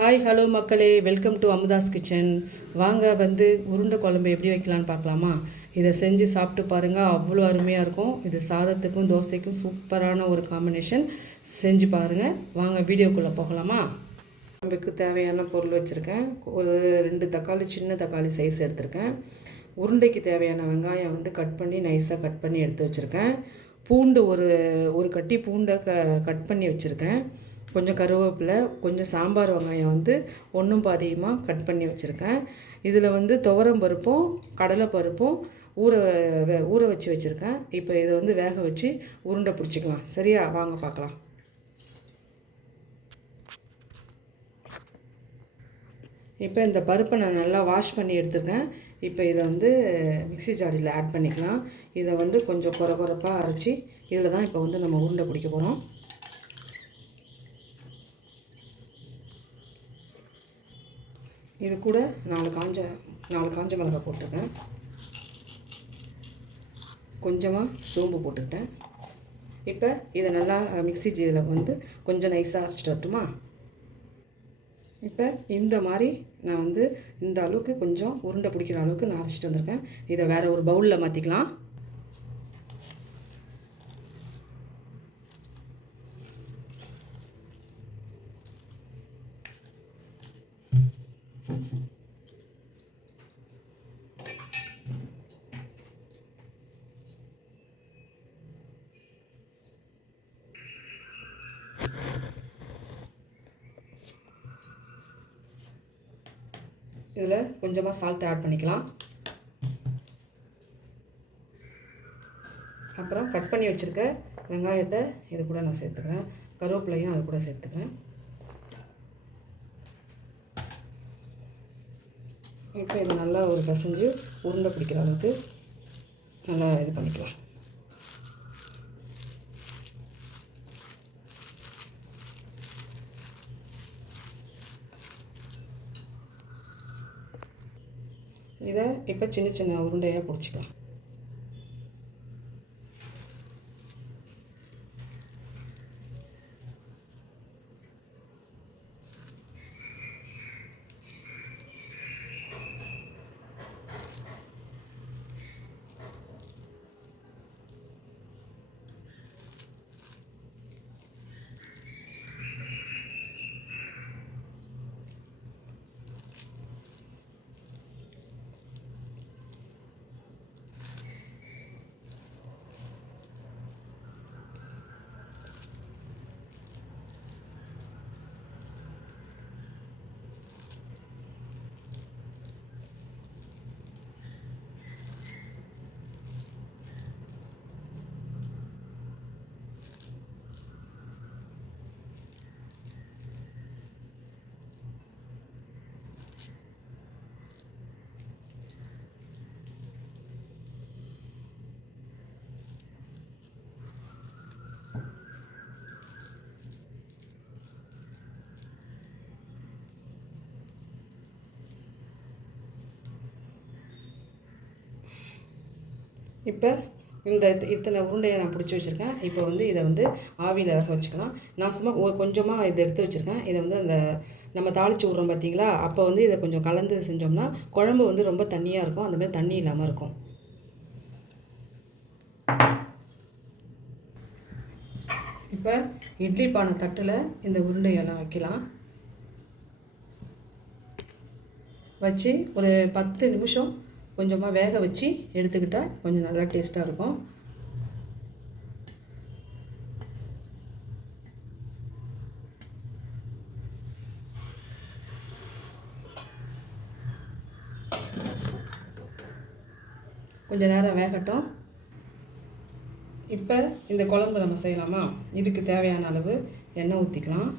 Hi hello மக்களே, welcome to Amudha's kitchen. வாங்க வந்து உருண்டை குழம்பு எப்படி வைக்கலான்னு பார்க்கலாமா? இதை செஞ்சு சாப்பிட்டு பாருங்கள், அவ்வளோ அருமையாக இருக்கும். இது சாதத்துக்கும் தோசைக்கும் சூப்பரான ஒரு காம்பினேஷன். செஞ்சு பாருங்கள். வாங்க வீடியோக்குள்ளே போகலாமா? குழம்புக்கு தேவையான பொருள் வச்சுருக்கேன். ஒரு 2 தக்காளி, சின்ன தக்காளி சைஸ் எடுத்திருக்கேன். உருண்டைக்கு தேவையான வெங்காயம் வந்து கட் பண்ணி நைஸாக கட் பண்ணி எடுத்து வச்சுருக்கேன். பூண்டு ஒரு கட்டி பூண்டை கட் பண்ணி வச்சுருக்கேன். கொஞ்சம் கருவேப்பிலை, கொஞ்சம் சாம்பார் வெங்காயம் வந்து ஒன்றும் பாதியுமாக கட் பண்ணி வச்சுருக்கேன். இதில் வந்து துவரம் பருப்பும் கடலை பருப்பும் ஊற வச்சு வச்சுருக்கேன். இப்போ இதை வந்து வேக வச்சு உருண்டை பிடிச்சிக்கலாம். சரியா? வாங்க பார்க்கலாம். இப்போ இந்த பருப்பை நான் நல்லா வாஷ் பண்ணி எடுத்துருக்கேன். இப்போ இதை வந்து மிக்ஸி ஜாடியில் ஆட் பண்ணிக்கலாம். இதை வந்து கொஞ்சம் கொரப்பாக அரைச்சி இதில் தான் இப்போ வந்து நம்ம உருண்டை பிடிக்க போகிறோம். இது கூட 4 காஞ்ச மிளகாய் போட்டிருக்கேன். கொஞ்சமாக சோம்பு போட்டுக்கிட்டேன். இப்போ இதை நல்லா மிக்ஸி ஜாரில் வந்து கொஞ்சம் நைஸாக அரைச்சிட்டு வரட்டுமா? இப்போ இந்த மாதிரி நான் வந்து இந்த அளவுக்கு கொஞ்சம் உருண்டை பிடிக்கிற அளவுக்கு நான் அரைச்சிட்டு வந்திருக்கேன். இதை வேறு ஒரு பவுலில் மாற்றிக்கலாம். இதில் கொஞ்சமாக சால்ட் ஆட் பண்ணிக்கலாம். அப்புறம் கட் பண்ணி வச்சுருக்க வெங்காயத்தை இது கூட நான் சேர்த்துக்கிறேன். கருவேப்பிலையும் அது கூட சேர்த்துக்கிறேன். இப்போ இது நல்லா ஒரு பிசைஞ்சு உருண்டை பிடிக்கிற அளவுக்கு நல்லா இது பண்ணிக்கலாம். இதை இப்போ சின்ன சின்ன உருண்டையாக பிடிச்சிக்கலாம். இப்போ இத்தனை உருண்டையை நான் பிடிச்சி வச்சுருக்கேன். இப்போ வந்து இதை வந்து ஆவியில் வேக வச்சுக்கலாம். நான் சும்மா கொஞ்சமாக இதை எடுத்து வச்சுருக்கேன். இதை வந்து அந்த நம்ம தாளித்து விட்றோம் பார்த்தீங்களா, அப்போ வந்து இதை கொஞ்சம் கலந்து செஞ்சோம்னா குழம்பு வந்து ரொம்ப தண்ணியாக இருக்கும். அந்தமாதிரி தண்ணி இல்லாமல் இருக்கும். இப்போ இட்லி பானை தட்டில் இந்த உருண்டையெல்லாம் வைக்கலாம். வச்சு ஒரு 10 நிமிஷம் கொஞ்சமாக வேக வச்சு எடுத்துக்கிட்டால் கொஞ்சம் நல்லா டேஸ்ட்டாக இருக்கும். கொஞ்சம் நேரம் வேகட்டும். இப்போ இந்த குழம்பு நம்ம செய்யலாமா? இதுக்கு தேவையான அளவு எண்ணெய் ஊற்றிக்கலாம்.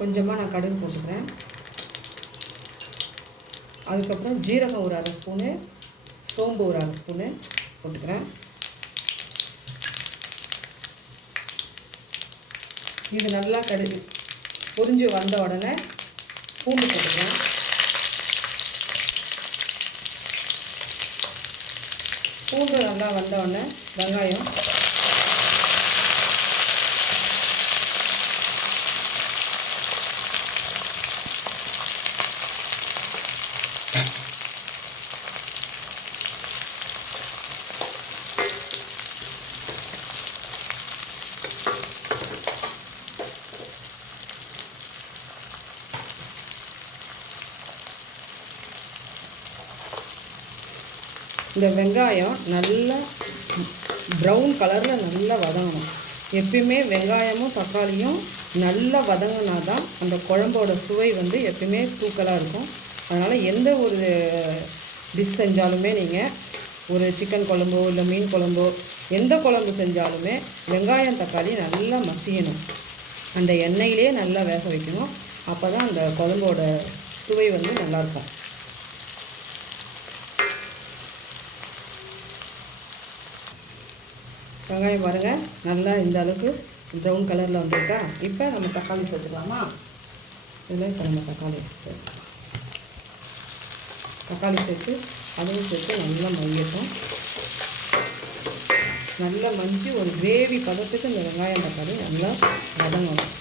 கொஞ்சமாக நான் கடுகு போட்டுக்கிறேன். அதுக்கப்புறம் ஜீரகம் ஒரு 1/2 ஸ்பூனு, சோம்பு ஒரு 1/2 ஸ்பூனு போட்டுக்கிறேன். இது நல்லா பொரிஞ்சு வந்த உடனே பூண்டு போட்டுக்கலாம். பூண்டு நல்லா வந்தோடனே வெங்காயம், இந்த வெங்காயம் நல்லா ப்ரௌன் கலரில் நல்லா வதங்கணும். எப்பயுமே வெங்காயமும் தக்காளியும் நல்லா வதங்கினா தான் அந்த குழம்போட சுவை வந்து எப்பயுமே தூக்கலாக இருக்கும். அதனால் எந்த ஒரு டிஷ் செஞ்சாலுமே நீங்கள் ஒரு சிக்கன் குழம்போ இல்லை மீன் குழம்போ எந்த குழம்பு செஞ்சாலுமே வெங்காயம் தக்காளி நல்லா மசியணும். அந்த எண்ணெயிலே நல்லா வேக வைக்கணும். அப்போ தான் அந்த குழம்போட சுவை வந்து நல்லாயிருக்கும். வெங்காயம் பாருங்கள் நல்லா இந்த அளவுக்கு ப்ரௌன் கலரில் வந்திருக்கா. இப்போ நம்ம தக்காளி சேர்த்துக்கலாமா? இதில் இப்போ நம்ம தக்காளி சேர்த்துக்கலாம். தக்காளி சேர்த்து அதையும் சேர்த்து நல்லா மையட்டும். நல்லா மஞ்சி ஒரு கிரேவி பதத்துக்கு இந்த வெங்காயம் தக்காளி நல்லா வதங்கணும்.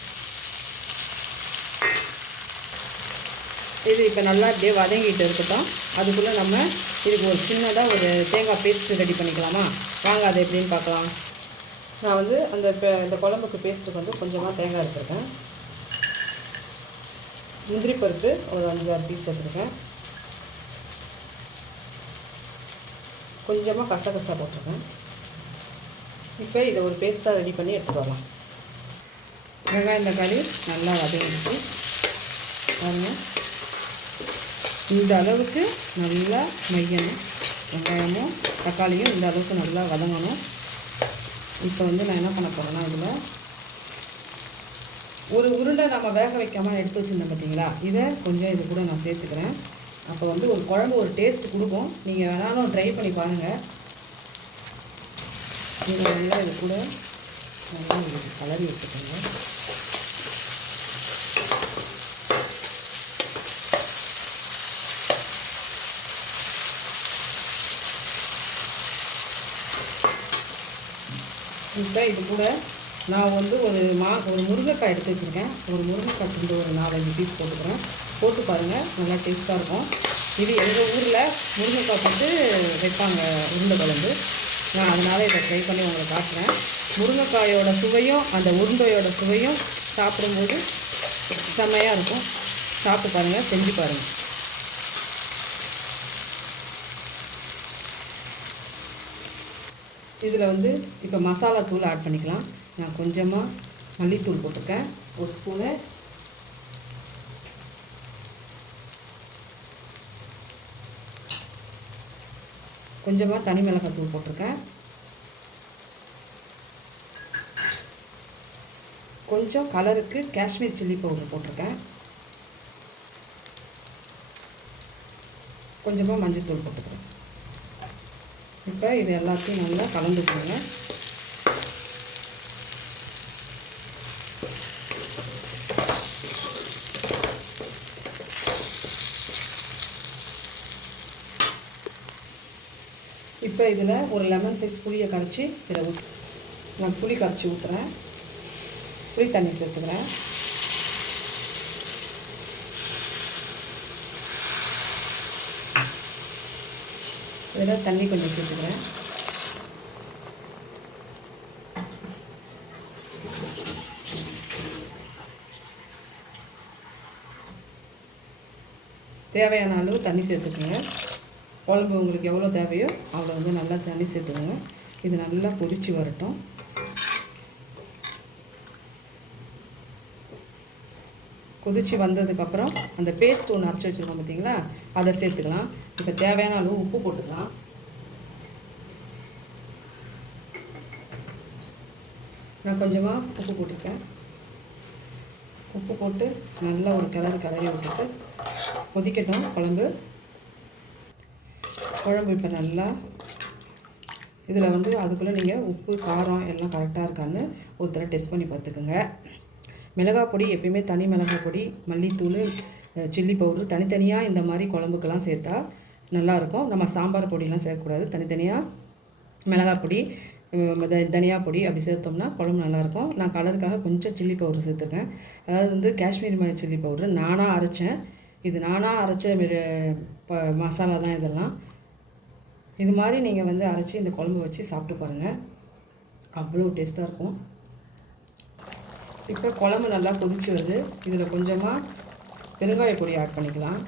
இது இப்போ நல்லா அப்படியே வதங்கிட்டு இருக்கட்டும். அதுக்குள்ளே நம்ம இதுக்கு ஒரு சின்னதாக ஒரு தேங்காய் பேஸ்ட்டு ரெடி பண்ணிக்கலாமா? வாங்க அதை எப்படின்னு பார்க்கலாம். நான் வந்து இந்த குழம்புக்கு பேஸ்ட்டுக்கு வந்து கொஞ்சமாக தேங்காய் எடுத்துருக்கேன். முந்திரி பருப்பு ஒரு 5-6 பீஸ் எடுத்துருக்கேன். கொஞ்சமாக கசகசா போட்டிருக்கேன். இப்போ இதை ஒரு பேஸ்ட்டாக ரெடி பண்ணி எடுத்துகிட்டு வரலாம். வெங்காயம் தக்காளி நல்லா வதங்கிடுச்சு பாருங்கள். இந்த அளவுக்கு நல்லா மையணும். வெங்காயமும் தக்காளியும் இந்த அளவுக்கு நல்லா வதங்கணும். இப்போ வந்து நான் என்ன பண்ண போகிறேன்னா இதில் ஒரு உருண்டை நம்ம வேக வைக்காமல் எடுத்து வச்சுருந்தேன் பார்த்தீங்களா, இதை கொஞ்சம் இது கூட நான் சேர்த்துக்கிறேன். அப்போ வந்து ஒரு குழம்பு ஒரு டேஸ்ட் கொடுக்கும். நீங்கள் வேணாலும் ட்ரை பண்ணி பாருங்கள். இது நல்லா இது கூட நல்லா கலரி எடுத்துக்கோங்க. இப்போ இது கூட நான் வந்து ஒரு முருங்கைக்காய் எடுத்து வச்சுருக்கேன். ஒரு முருங்கைக்காய் துண்டு ஒரு 4-5 பீஸ் போட்டுக்கிறேன். போட்டு பாருங்கள், நல்லா டேஸ்ட்டாக இருக்கும். இது எங்கள் ஊரில் முருங்கைக்காய் போட்டு வைப்பாங்க உருண்டை குழம்பு. நான் அதனால் இதை ட்ரை பண்ணி உங்களுக்கு காட்டுறேன். முருங்கைக்காயோட சுவையும் அந்த உருண்டையோட சுவையும் சாப்பிடும்போது செம்மையாக இருக்கும். சாப்பிட்டு பாருங்கள், செஞ்சு பாருங்கள். இதில் வந்து இப்போ மசாலா தூள் ஆட் பண்ணிக்கலாம். நான் கொஞ்சமாக மல்லித்தூள் போட்டிருக்கேன், 1 ஸ்பூனு. கொஞ்சமாக தனி மிளகாய் தூள் போட்டிருக்கேன். கொஞ்சம் கலருக்கு காஷ்மீர் சில்லி பவுடர் போட்டிருக்கேன். கொஞ்சமாக மஞ்சள் தூள் போட்டுக்கிறேன். இப்போ இது எல்லாத்தையும் நல்லா கலந்துக்கோங்க. இப்போ இதில் ஒரு லெமன் சைஸ் புளியை கரைச்சி இதில் நான் புளி கரைச்சி ஊற்றுறேன். புளி தண்ணி சேர்த்துக்கிறேன். இதில் தண்ணி கொஞ்சம் சேர்த்துக்கிறேன். தேவையான அளவு தண்ணி சேர்த்துக்கோங்க. குழம்பு உங்களுக்கு எவ்வளோ தேவையோ அவ்வளோ வந்து நல்லா தண்ணி சேர்த்துக்கோங்க. இது நல்லா கொதித்து வரட்டும். கொதித்து வந்ததுக்கப்புறம் அந்த பேஸ்ட் ஒன்று அரைச்சி வச்சுருக்கோம் பார்த்தீங்களா, அதை சேர்த்துக்கலாம். இப்போ தேவையான அளவு உப்பு போட்டுக்கலாம். நான் கொஞ்சமாக உப்பு போட்டிருக்கேன். உப்பு போட்டு நல்லா ஒரு கிளறி விட்டுட்டு கொதிக்கட்டும் குழம்பு. இப்போ நல்லா இதில் வந்து அதுக்குள்ளே நீங்கள் உப்பு காரம் எல்லாம் கரெக்டாக இருக்கான்னு ஒரு தடவை டெஸ்ட் பண்ணி பார்த்துக்குங்க. மிளகாய் பொடி எப்பயுமே தனி மிளகாய் பொடி, மல்லித்தூள், சில்லி பவுடர் தனித்தனியாக இந்த மாதிரி குழம்புக்கெல்லாம் சேர்த்தா நல்லாயிருக்கும். நம்ம சாம்பார் பொடியெலாம் சேர்க்கக்கூடாது, தனித்தனியாக மிளகாய் பொடி, தனியா பொடி அப்படி சேர்த்தோம்னா குழம்பு நல்லாயிருக்கும். நான் கலருக்காக கொஞ்சம் சில்லி பவுடர் சேர்த்துருக்கேன். அதாவது வந்து காஷ்மீரி சில்லி பவுடர் நானாக அரைச்சேன். இது நானாக அரைச்ச மசாலா தான் இதெல்லாம். இது மாதிரி நீங்கள் வந்து அரைச்சி இந்த குழம்பு வச்சு சாப்பிட்டு பாருங்கள், அவ்வளோ டேஸ்ட்டாக இருக்கும். இப்போ குழம்பு நல்லா கொதிச்சு வருது. இதில் கொஞ்சமாக பெருங்காய பொடி ஆட் பண்ணிக்கலாம்.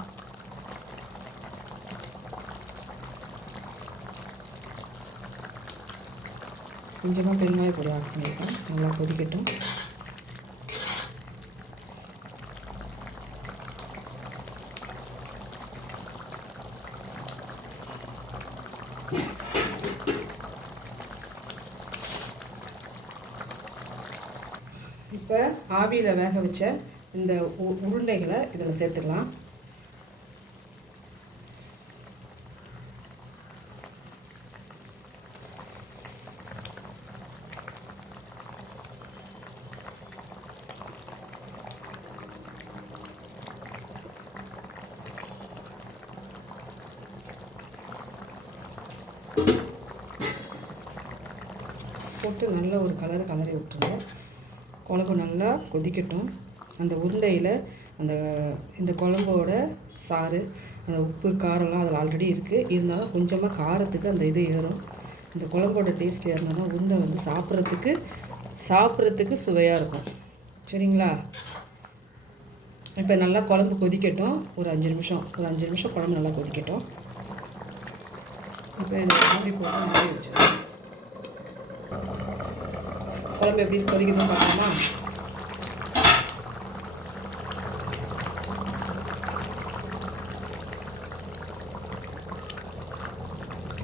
கொஞ்சமாக பெருங்காய பொடி ஆட் பண்ணிக்கலாம். நல்லா கொதிக்கட்டும். இப்போ ஆவியில் வேக வச்ச இந்த உருண்டைகளை இதில் சேர்த்துக்கலாம். போட்டு நல்ல ஒரு கலரி விட்டுருங்க. குழம்பு நல்லா கொதிக்கட்டும். அந்த உருண்டையில் இந்த குழம்போட சாறு, அந்த உப்பு காரம்லாம் அதில் ஆல்ரெடி இருக்குது. இருந்தாலும் கொஞ்சமாக காரத்துக்கு அந்த இது ஏறும். இந்த குழம்போட டேஸ்ட் ஏறினா தான் உருண்டை வந்து சாப்பிட்றதுக்கு சுவையாக இருக்கும். சரிங்களா? இப்போ நல்லா குழம்பு கொதிக்கட்டும். ஒரு 5 நிமிஷம் குழம்பு நல்லா கொதிக்கட்டும். இப்போ இந்த மூடி போட்டு மூடி வச்சிடலாம். குழம்பு எப்படி கொதிக்குதுன்னு பார்க்கலாமா?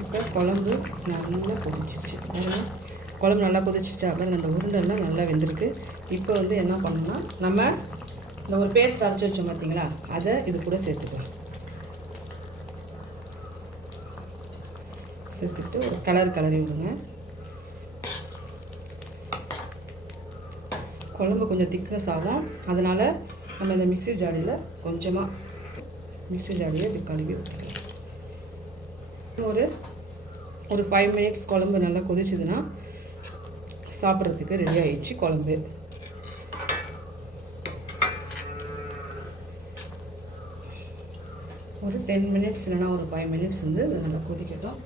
இப்போ குழம்பு நல்லா கொதிச்சிச்சு. குழம்பு நல்லா கொதிச்சிச்சு. அப்புறம் அந்த உருண்டெல்லாம் நல்லா வெந்திருக்கு. இப்போ வந்து என்ன பண்ணணும்னா, நம்ம இந்த ஒரு பேஸ்ட் அரைச்சி வச்சோம் பார்த்தீங்களா, அதை இது கூட சேர்த்துக்கலாம். சேர்த்துட்டு ஒரு கலரி விடுங்க. குழம்பு கொஞ்சம் திக்னஸ் ஆகும். அதனால் நம்ம இந்த மிக்ஸி ஜாடியில் இப்படி கழுவி ஊற்றிக்கலாம். ஒரு 5 மினிட்ஸ் குழம்பு நல்லா கொதிச்சுதுன்னா சாப்பிட்றதுக்கு ரெடி ஆகிடுச்சு குழம்பு. ஒரு 10 மினிட்ஸ் இல்லைனா ஒரு 5 மினிட்ஸ் வந்து இது நல்லா கொதிக்கட்டும்.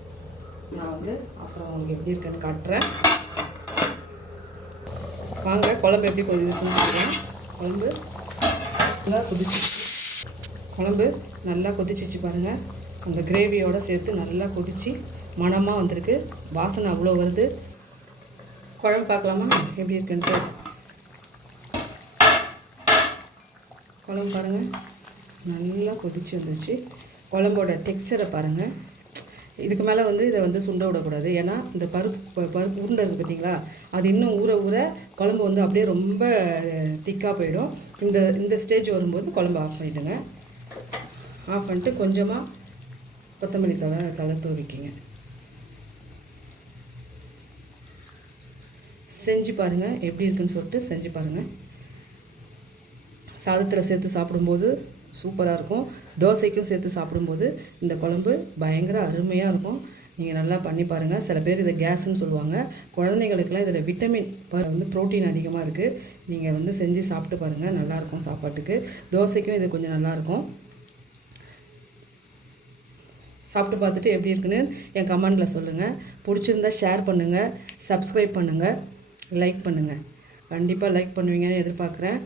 நான் வந்து அப்புறம் உங்களுக்கு எப்படி இருக்குன்னு காட்டுறேன். வாங்க குழம்பு எப்படி கொதிக்குதுன்னு பார்க்குறேன். குழம்பு நல்லா கொதிச்சிச்சு பாருங்கள். அந்த கிரேவியோடு சேர்த்து நல்லா கொதித்து மணமாக வந்திருக்கு. வாசனை அவ்வளோ வருது. குழம்பு பார்க்கலாமா எப்படி இருக்குன்ட்டு? குழம்பு பாருங்கள் நல்லா கொதிச்சு வந்துருச்சு. குழம்போட டெக்ஸ்சரை பாருங்கள். இதுக்கு மேலே வந்து இதை வந்து சுண்ட விடக்கூடாது. ஏன்னா இந்த பருப்பு உருண்டை இருக்குது பார்த்தீங்களா, அது இன்னும் ஊற குழம்பு வந்து அப்படியே ரொம்ப திக்காக போயிடும். இந்த ஸ்டேஜ் வரும்போது குழம்பு ஆஃப் பண்ணிவிடுங்க. ஆஃப் பண்ணிட்டு கொஞ்சமாக கொத்தமல்லி தலை தூவிக்கிங்க. செஞ்சு பாருங்கள் எப்படி இருக்குன்னு சொல்லிட்டு செஞ்சு பாருங்கள். சாதத்தில் சேர்த்து சாப்பிடும்போது சூப்பராக இருக்கும். தோசைக்கும் சேர்த்து சாப்பிடும்போது இந்த குழம்பு பயங்கர அருமையாக இருக்கும். நீங்கள் நல்லா பண்ணி பாருங்கள். சில பேர் இதை கேஸ்ன்னு சொல்லுவாங்க. குழந்தைங்களுக்கெல்லாம் இதில் விட்டமின் வந்து ப்ரோட்டீன் அதிகமாக இருக்குது. நீங்கள் வந்து செஞ்சு சாப்பிட்டு பாருங்கள், நல்லாயிருக்கும் சாப்பாட்டுக்கு. தோசைக்கும் இது கொஞ்சம் நல்லாயிருக்கும். சாப்பிட்டு பார்த்துட்டு எப்படி இருக்குன்னு என் கமெண்டில் சொல்லுங்கள். பிடிச்சிருந்தா ஷேர் பண்ணுங்கள், சப்ஸ்கிரைப் பண்ணுங்கள், லைக் பண்ணுங்கள். கண்டிப்பாக லைக் பண்ணுவீங்கன்னு எதிர்பார்க்குறேன்.